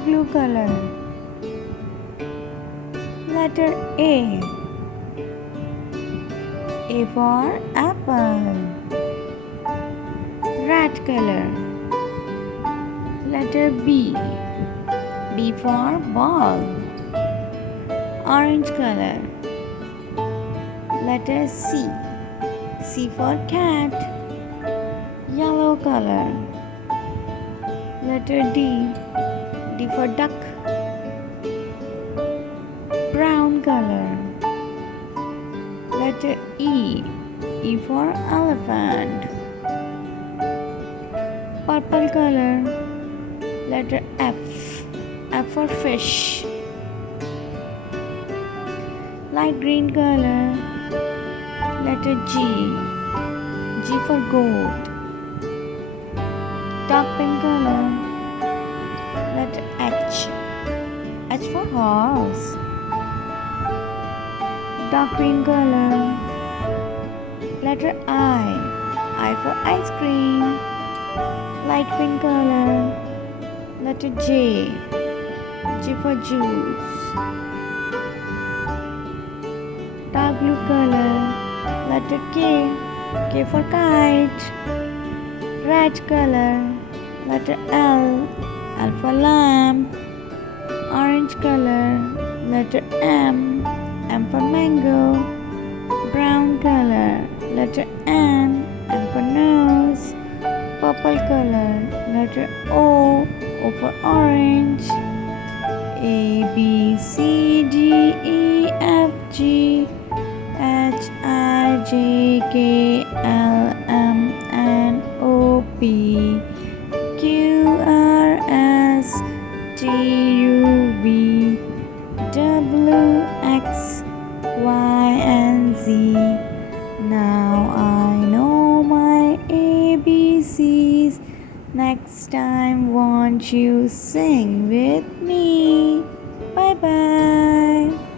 dark blue color. Letter A. A for apple. Red color. Letter B. B for ball. Orange color. Letter C. C for cat. Yellow color. Letter D. D for duck. Brown color. Letter E. E for elephant. Purple color. Letter F. F for fish. Light green color. Letter G. G for goat. Dark pink color. Letter H. H for horse. Dark green color. Letter I. I for ice cream. Light pink color. Letter J. J for juice. Dark blue color. Letter K. K for kite. Red color. Letter L. L for lamp. Orange color. Letter M. M for mango. Brown color. Letter N. N for nose. Purple color. Letter O. O for orange. A B C D E F G H I J K L M N O P Q R S T U V W X Y and Z. Now I know my ABCs. Next time, won't you sing with me? Bye bye.